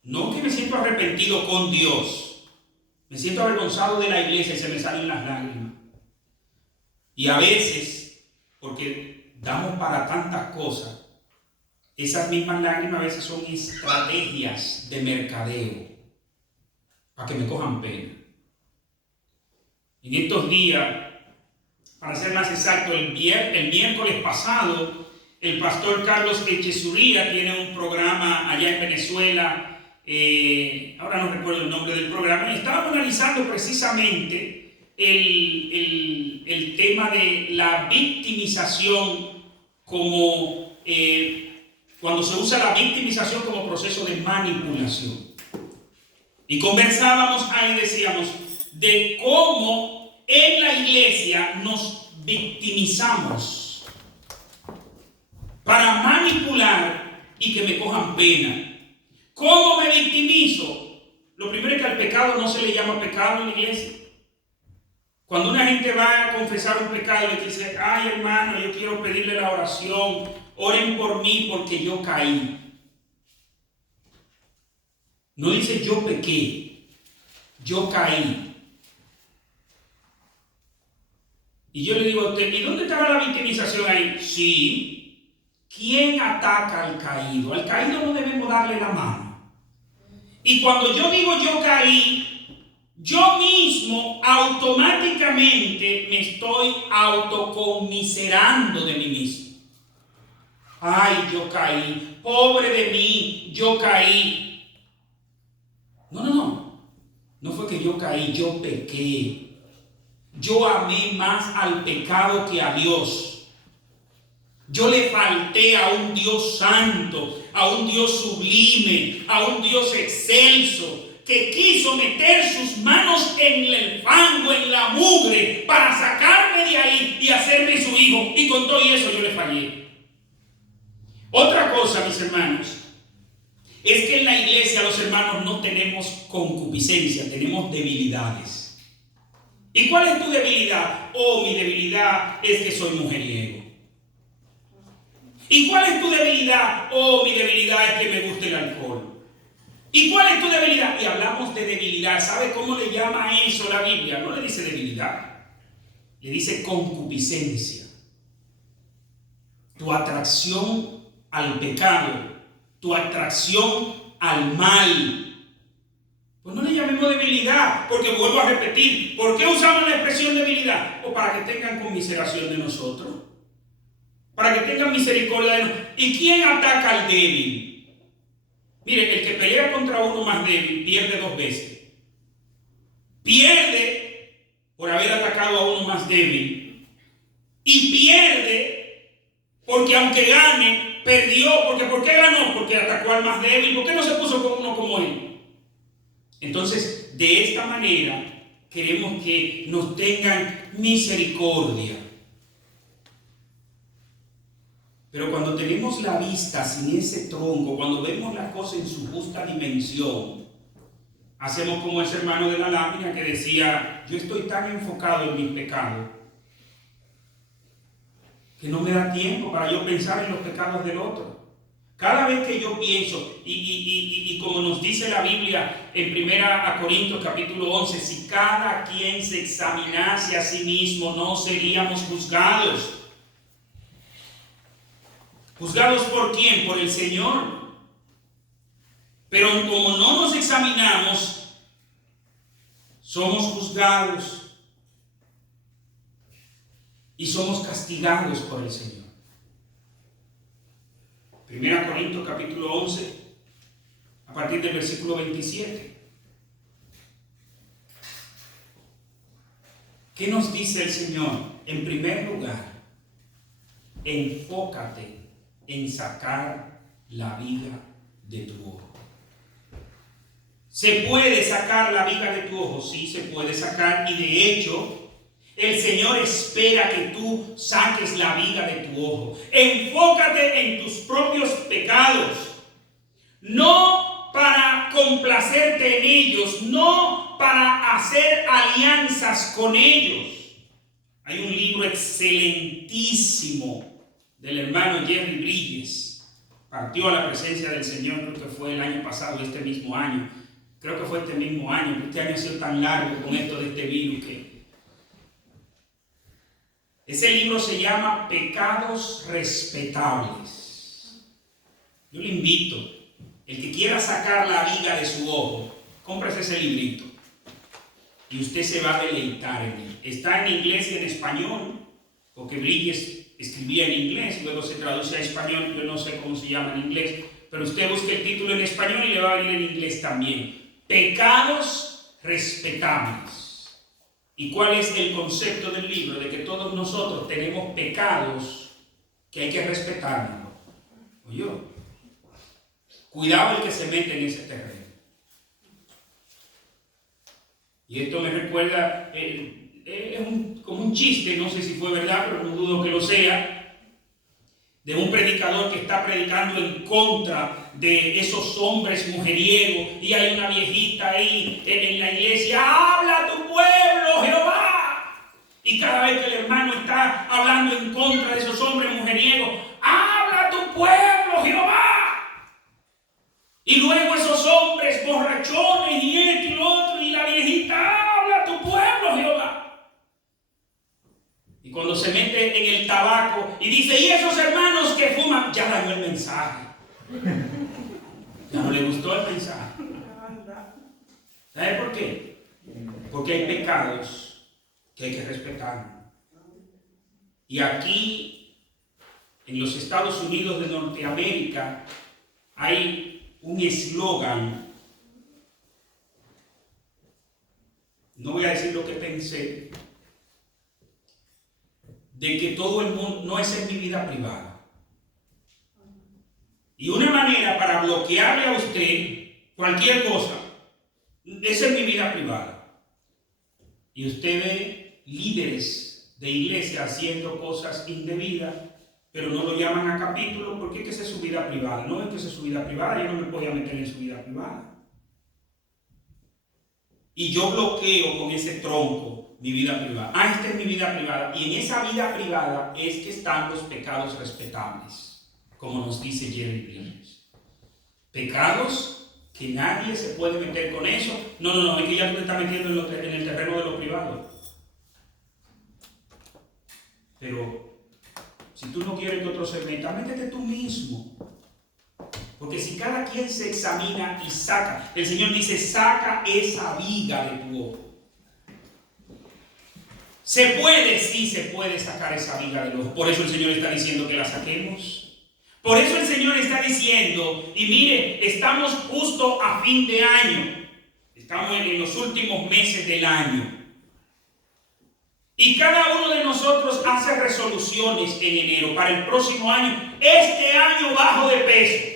No que me siento arrepentido con Dios. Me siento avergonzado de la iglesia y se me salen las lágrimas. Y a veces, porque damos para tantas cosas, esas mismas lágrimas a veces son estrategias de mercadeo para que me cojan pena. En estos días, para ser más exacto, el miércoles pasado, el pastor Carlos Echezuría tiene un programa allá en Venezuela. Ahora no recuerdo el nombre del programa. Estábamos analizando precisamente el tema de la victimización como cuando se usa la victimización como proceso de manipulación. Y conversábamos ahí, decíamos, de cómo en la iglesia nos victimizamos para manipular y que me cojan pena. ¿Cómo me victimizo? Lo primero es que al pecado no se le llama pecado en la iglesia. Cuando una gente va a confesar un pecado y le dice, ay hermano, yo quiero pedirle la oración, oren por mí porque yo caí. No dice yo pequé, yo caí. Y yo le digo a usted, ¿y dónde estaba la victimización ahí? Sí. ¿Quién ataca al caído? Al caído no debemos darle la mano. Y cuando yo digo yo caí, yo mismo automáticamente me estoy autoconmiserando de mí mismo. Ay, yo caí. Pobre de mí, yo caí. No. No fue que yo caí, yo pequé. Yo amé más al pecado que a Dios. Yo le falté a un Dios santo, a un Dios sublime, a un Dios excelso, que quiso meter sus manos en el fango, en la mugre, para sacarme de ahí y hacerme su hijo. Y con todo eso yo le fallé. Otra cosa, mis hermanos, es que en la iglesia los hermanos no tenemos concupiscencia, tenemos debilidades. ¿Y cuál es tu debilidad? Oh, mi debilidad es que soy mujeriego. ¿Y cuál es tu debilidad? Oh, mi debilidad es que me gusta el alcohol. ¿Y cuál es tu debilidad? Y hablamos de debilidad. ¿Sabe cómo le llama a eso la Biblia? No le dice debilidad, le dice concupiscencia. Tu atracción al pecado, tu atracción al mal. Pues no le llamemos debilidad, porque vuelvo a repetir, ¿por qué usamos la expresión debilidad? O para que tengan conmiseración de nosotros, para que tengan misericordia de nosotros. ¿Y quién ataca al débil? Mire, el que pelea contra uno más débil pierde 2 veces. Pierde por haber atacado a uno más débil, y pierde porque aunque gane, perdió. ¿Por qué ganó? Porque atacó al más débil. ¿Por qué no se puso con uno como él? Entonces, de esta manera, queremos que nos tengan misericordia. Pero cuando tenemos la vista sin ese tronco, cuando vemos las cosas en su justa dimensión, hacemos como ese hermano de la lámina que decía, yo estoy tan enfocado en mis pecados, que no me da tiempo para yo pensar en los pecados del otro. Cada vez que yo pienso, y como nos dice la Biblia en 1 Corintios capítulo 11, si cada quien se examinase a sí mismo, no seríamos juzgados. ¿Juzgados por quién? Por el Señor. Pero como no nos examinamos, somos juzgados y somos castigados por el Señor. 1 Corintios capítulo 11, a partir del versículo 27. ¿Qué nos dice el Señor? En primer lugar, enfócate en sacar la viga de tu ojo. ¿Se puede sacar la viga de tu ojo? Sí, se puede sacar, y de hecho el Señor espera que tú saques la viga de tu ojo. Enfócate en tus propios pecados, no para complacerte en ellos, no para hacer alianzas con ellos. Hay un libro excelentísimo del hermano Jerry Bridges. Partió a la presencia del Señor, creo que fue el año pasado, este mismo año. Creo que fue este mismo año, que este año ha sido tan largo con esto de este virus que... Ese libro se llama Pecados Respetables. Yo le invito, el que quiera sacar la viga de su ojo, cómprese ese librito y usted se va a deleitar en él. Está en inglés y en español, porque Bridges escribía en inglés, luego se traduce a español, yo no sé cómo se llama en inglés, pero usted busque el título en español y le va a venir en inglés también. Pecados respetables. ¿Y cuál es el concepto del libro? De que todos nosotros tenemos pecados que hay que respetarnos. Oye, cuidado el que se mete en ese terreno. Y esto me recuerda, como un chiste, no sé si fue verdad, pero no dudo que lo sea. de un predicador que está predicando en contra de esos hombres mujeriegos, y hay una viejita ahí en la iglesia: habla a tu pueblo, Jehová. Y cada vez que el hermano está hablando en contra de esos hombres mujeriegos: habla a tu pueblo, Jehová. Y luego esos hombres borrachones y esto y lo otro, y la viejita: habla a tu pueblo, Jehová. Y cuando se mete en el tabaco y dice: y esos hermanos que fuman, ya dañó el mensaje. Ya no le gustó el mensaje. ¿Sabe por qué? Porque hay pecados que hay que respetar. Y aquí, en los Estados Unidos de Norteamérica, hay un eslogan. No voy a decir lo que pensé, de que todo el mundo, no es en mi vida privada. Y una manera para bloquearle a usted cualquier cosa es en mi vida privada. Y usted ve líderes de iglesia haciendo cosas indebidas, pero no lo llaman a capítulo porque es que esa es su vida privada. No es que esa es su vida privada, yo no me voy a meter en su vida privada. Y yo bloqueo con ese tronco mi vida privada. Esta es mi vida privada. Y en esa vida privada es que están los pecados respetables, como nos dice Jerry Bridges. Pecados que nadie se puede meter con eso. No, es que ya tú te estás metiendo en el terreno de lo privado. Pero si tú no quieres que otro se meta, métete tú mismo. Porque si cada quien se examina y saca, el Señor dice: saca esa viga de tu ojo. ¿Se puede? Sí, se puede sacar esa viga del ojo. Por eso el Señor está diciendo que la saquemos. Por eso el Señor está diciendo, y mire, estamos justo a fin de año. Estamos en los últimos meses del año. Y cada uno de nosotros hace resoluciones en enero para el próximo año. Este año bajo de peso.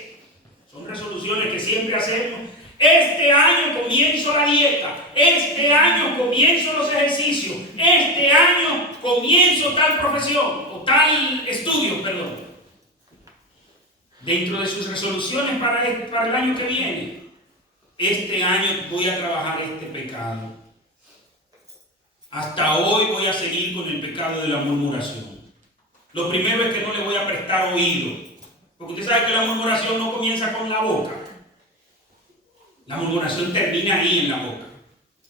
Son resoluciones que siempre hacemos. Este año comienzo la dieta. Este año comienzo los ejercicios. Este año comienzo tal profesión o tal estudio, perdón. Dentro de sus resoluciones para el año que viene, este año voy a trabajar este pecado. Hasta hoy voy a seguir con el pecado de la murmuración. Lo primero es que no le voy a prestar oído. Porque usted sabe que la murmuración no comienza con la boca. La murmuración termina ahí en la boca.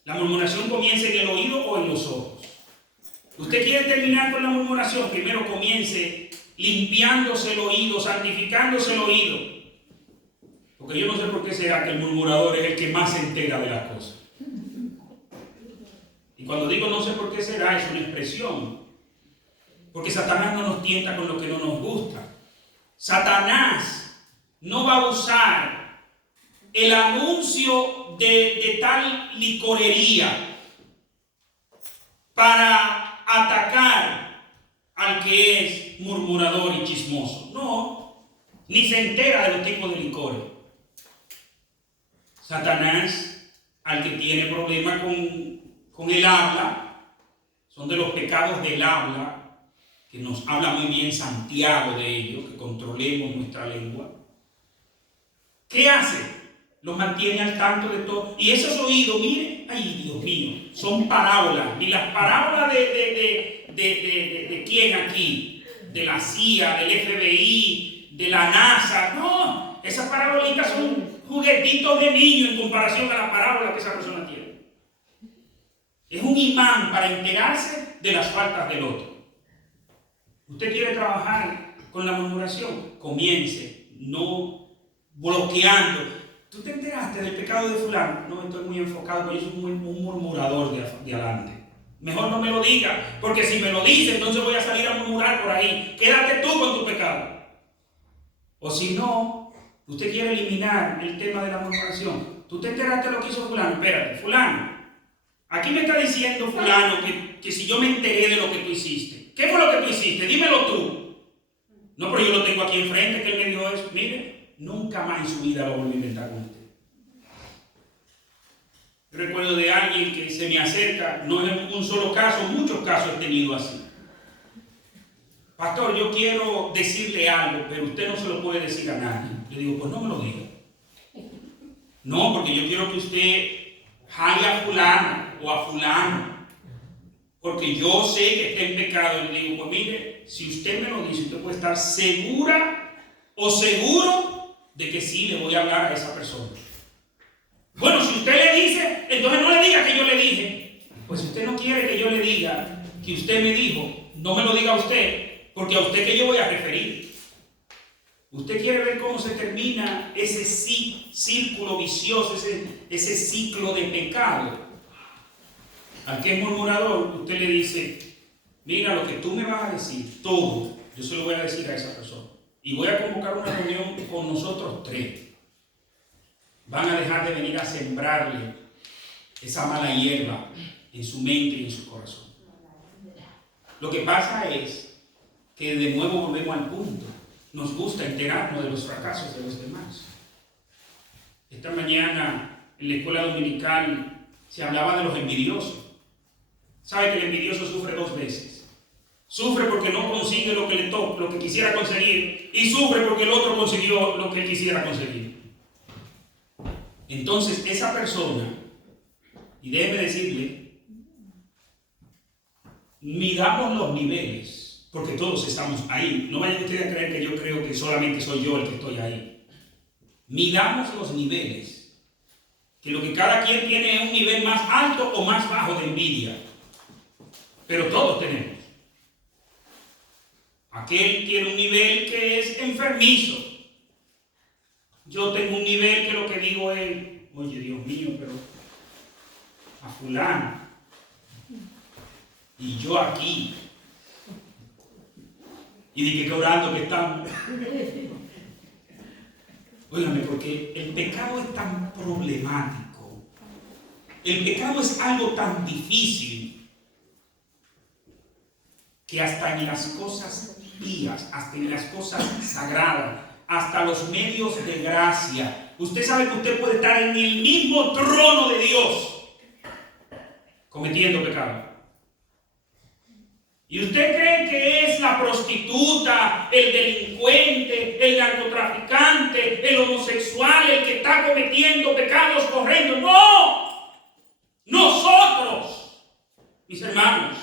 La murmuración comienza en el oído o en los ojos. Usted quiere terminar con la murmuración, primero comience limpiándose el oído, santificándose el oído. Porque yo no sé por qué será que el murmurador es el que más se entera de las cosas. Y cuando digo no sé por qué será, es una expresión. Porque Satanás no nos tienta con lo que no nos gusta. Satanás no va a usar el anuncio de tal licorería para atacar al que es murmurador y chismoso. No, ni se entera de los tipos de licores. Satanás, al que tiene problema con el habla, son de los pecados del habla, que nos habla muy bien Santiago de ello, que controlemos nuestra lengua. ¿Qué hace? Los mantiene al tanto de todo. Y esos oídos, miren, ay Dios mío, son parábolas. Y las parábolas de quién aquí, de la CIA, del FBI, de la NASA, no, esas parabolitas son juguetitos de niño en comparación a la parábola que esa persona tiene. Es un imán para enterarse de las faltas del otro. Usted quiere trabajar con la murmuración, comience, no bloqueando. ¿Tú te enteraste del pecado de fulano? No, estoy muy enfocado, porque yo soy un murmurador de adelante. Mejor no me lo diga, porque si me lo dice, entonces voy a salir a murmurar por ahí. Quédate tú con tu pecado. O si no, usted quiere eliminar el tema de la murmuración. ¿Tú te enteraste de lo que hizo fulano? Espérate, fulano. Aquí me está diciendo fulano que si yo me enteré de lo que tú hiciste. ¿Qué fue lo que tú hiciste? Dímelo tú. No, pero yo lo tengo aquí enfrente, que él me dijo eso. Mire, nunca más en su vida lo voy a inventar con usted. Yo recuerdo de alguien que se me acerca, no es un solo caso, muchos casos he tenido así. pastor, yo quiero decirle algo, pero usted no se lo puede decir a nadie. Le digo, pues no me lo diga. No, porque yo quiero que usted jale a fulano o a fulano, porque yo sé que está en pecado. Le digo, pues mire, si usted me lo dice, usted puede estar segura o seguro de que sí le voy a hablar a esa persona. Bueno, si usted le dice, entonces no le diga que yo le dije. Pues si usted no quiere que yo le diga que usted me dijo, no me lo diga a usted, porque a usted que yo voy a referir. Usted quiere ver cómo se termina ese círculo vicioso, ese ciclo de pecado. Al que es murmurador, usted le dice, mira, lo que tú me vas a decir, todo, yo se lo voy a decir a esa persona. Y voy a convocar una reunión con nosotros tres. Van a dejar de venir a sembrarle esa mala hierba en su mente y en su corazón. Lo que pasa es que de nuevo volvemos al punto. Nos gusta enterarnos de los fracasos de los demás. Esta mañana en la escuela dominical se hablaba de los envidiosos. ¿Sabe que el envidioso sufre dos veces? Sufre porque no consigue lo que le toca, lo que quisiera conseguir, y sufre porque el otro consiguió lo que él quisiera conseguir. Entonces esa persona, y déjeme decirle, midamos los niveles, porque todos estamos ahí. No vayan ustedes a creer que yo creo que solamente soy yo el que estoy ahí. Midamos los niveles, que lo que cada quien tiene es un nivel más alto o más bajo de envidia, pero todos tenemos. Aquel tiene un nivel que es enfermizo. Yo tengo un nivel que lo que digo es, oye, Dios mío, pero a fulano, y yo aquí, y dije que orando que estamos. Óigame, porque el pecado es tan problemático, el pecado es algo tan difícil, que hasta en las cosas pías, hasta en las cosas sagradas, hasta los medios de gracia, usted sabe que usted puede estar en el mismo trono de Dios cometiendo pecado. ¿Y usted cree que es la prostituta, el delincuente, el narcotraficante, el homosexual, el que está cometiendo pecados corriendo? ¡No! Nosotros, mis hermanos,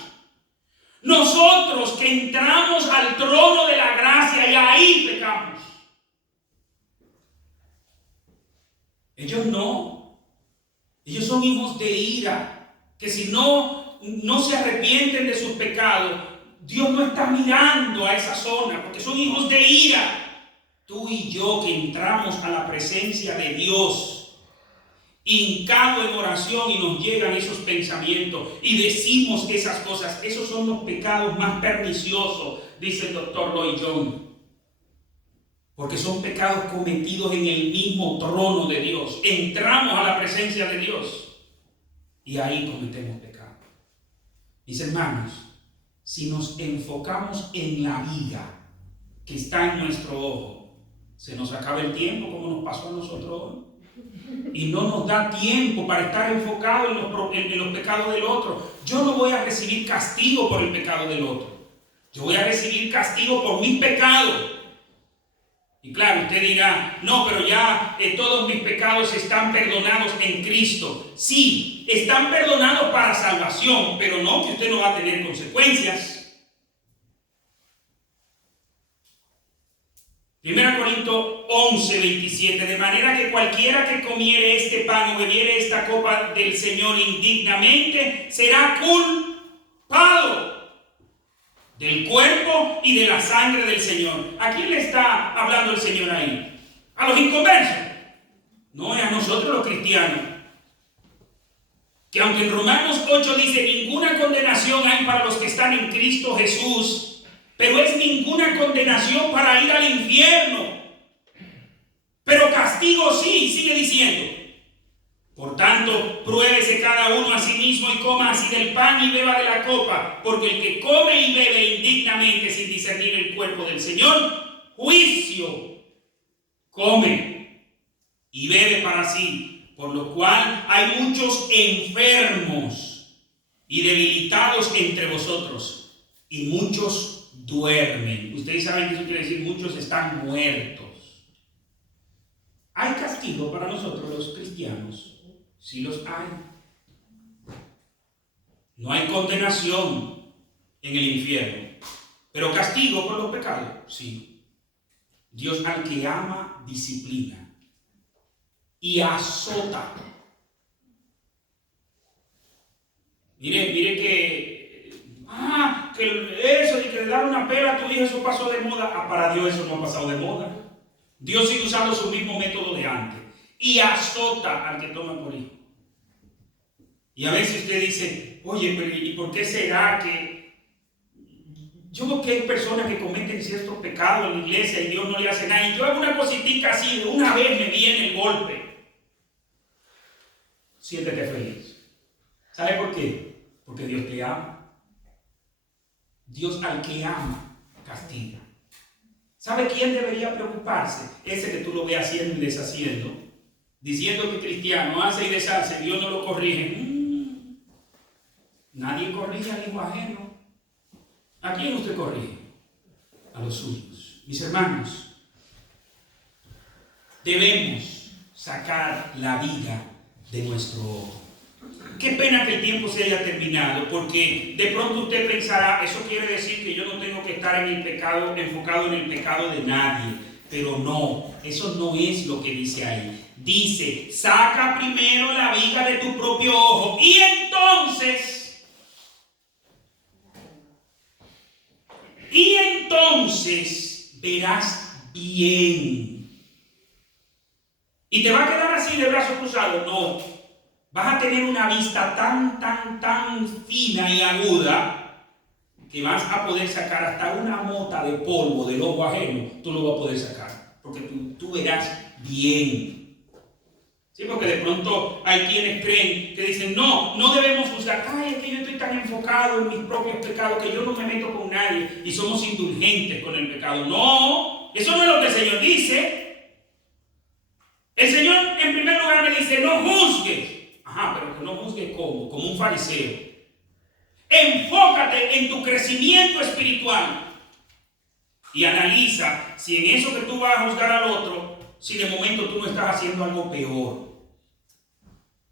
nosotros que entramos al trono de la gracia y ahí pecamos. Ellos no. Ellos son hijos de ira, que si no se arrepienten de sus pecados, Dios no está mirando a esa zona, porque son hijos de ira. Tú y yo que entramos a la presencia de Dios, hincado en oración, y nos llegan esos pensamientos y decimos esas cosas, esos son los pecados más perniciosos, dice el doctor Lloyd Jones, porque son pecados cometidos en el mismo trono de Dios. Entramos a la presencia de Dios y ahí cometemos pecado. Mis hermanos, si nos enfocamos en la viga que está en nuestro ojo, se nos acaba el tiempo como nos pasó a nosotros hoy. Y no nos da tiempo para estar enfocados en los pecados del otro. Yo no voy a recibir castigo por el pecado del otro. Yo voy a recibir castigo por mis pecados. Y claro, usted dirá, no, pero ya todos mis pecados están perdonados en Cristo. Sí, están perdonados para salvación, pero no que usted no va a tener consecuencias. 1 Corintios 11, 27, de manera que cualquiera que comiere este pan o bebiere esta copa del Señor indignamente será culpado del cuerpo y de la sangre del Señor. ¿A quién le está hablando el Señor ahí? ¿A los inconversos? No, es a nosotros los cristianos. Que aunque en Romanos 8 dice ninguna condenación hay para los que están en Cristo Jesús, pero es ninguna condenación para ir al infierno. Pero castigo sí, sigue diciendo. Por tanto, pruébese cada uno a sí mismo y coma así del pan y beba de la copa, porque el que come y bebe indignamente sin discernir el cuerpo del Señor, juicio come y bebe para sí, por lo cual hay muchos enfermos y debilitados entre vosotros, y muchos duermen. Ustedes saben que eso quiere decir muchos están muertos. ¿Hay castigo para nosotros los cristianos? Sí los hay. No hay condenación en el infierno, pero castigo por los pecados, sí. Dios al que ama disciplina y azota. Mire que eso de que le dar una pela a tu hija, eso pasó de moda. Para Dios eso no ha pasado de moda. Dios sigue usando su mismo método de antes y azota al que toma por hijo. Y a veces usted dice, oye, pero ¿y por qué será que yo veo que hay personas que cometen ciertos pecados en la iglesia y Dios no le hace nada? Y yo hago una cositita así, de una vez me viene el golpe. Siéntete feliz. ¿Sabe por qué? Porque Dios te ama. Dios al que ama castiga. ¿Sabe quién debería preocuparse? Ese que tú lo ves haciendo y deshaciendo, diciendo que cristiano hace y deshace, Dios no lo corrige. Nadie corrige al hijo ajeno. ¿A quién usted corrige? A los suyos. Mis hermanos, debemos sacar la vida de nuestro ojo. Qué pena que el tiempo se haya terminado, porque de pronto usted pensará, eso quiere decir que yo no tengo que estar en el pecado, enfocado en el pecado de nadie. Pero no, eso no es lo que dice ahí. Dice, saca primero la viga de tu propio ojo y entonces verás bien. ¿Y te va a quedar así de brazos cruzados? No. Vas a tener una vista tan fina y aguda que vas a poder sacar hasta una mota de polvo del ojo ajeno. Tú lo vas a poder sacar, porque tú verás bien. Sí, porque de pronto hay quienes creen que dicen, no debemos juzgar. Ay, es que yo estoy tan enfocado en mis propios pecados que yo no me meto con nadie y somos indulgentes con el pecado. No, eso no es lo que el Señor dice. El Señor en primer lugar me dice, no juzgues. Pero que no juzgues como un fariseo. Enfócate en tu crecimiento espiritual y analiza si en eso que tú vas a juzgar al otro, si de momento tú no estás haciendo algo peor.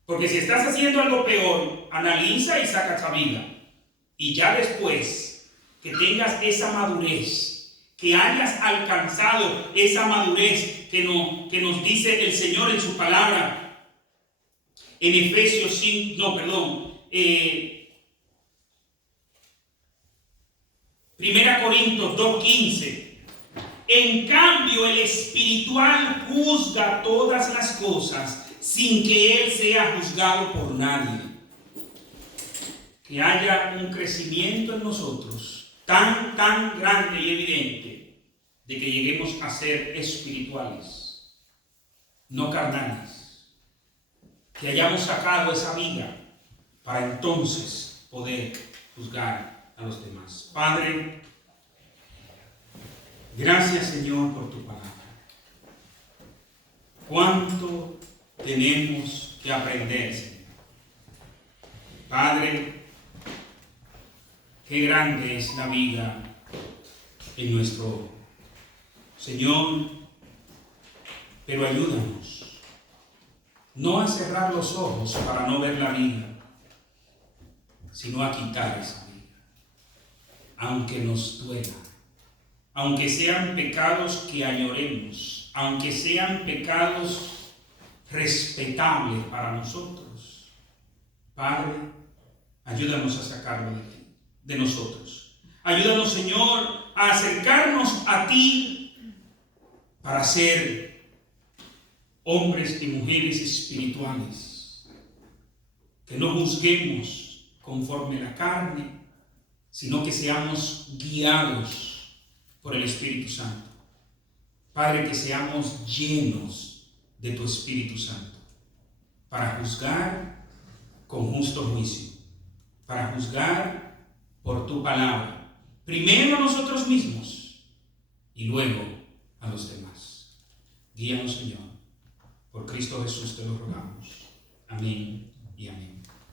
Porque si estás haciendo algo peor, analiza y saca esa vida. Y ya después que tengas esa madurez, que hayas alcanzado esa madurez que nos dice el Señor en su palabra, en Efesios 5, 1 Corintios 2:15. En cambio, el espiritual juzga todas las cosas sin que él sea juzgado por nadie. Que haya un crecimiento en nosotros tan grande y evidente de que lleguemos a ser espirituales, no carnales. Que hayamos sacado esa viga para entonces poder juzgar a los demás. Padre, gracias Señor por tu palabra. ¿Cuánto tenemos que aprender, Señor? Padre, qué grande es la viga en nuestro ojo. Señor, pero ayúdanos. No a cerrar los ojos para no ver la viga, sino a quitar esa viga. Aunque nos duela, aunque sean pecados que añoremos, aunque sean pecados respetables para nosotros. Padre, ayúdanos a sacarlo de nosotros. Ayúdanos, Señor, a acercarnos a ti para ser hombres y mujeres espirituales, que no juzguemos conforme a la carne, sino que seamos guiados por el Espíritu Santo. Padre, que seamos llenos de tu Espíritu Santo para juzgar con justo juicio, para juzgar por tu palabra, primero a nosotros mismos y luego a los demás. Guíanos, Señor. Por Cristo Jesús te lo rogamos. Amén y amén.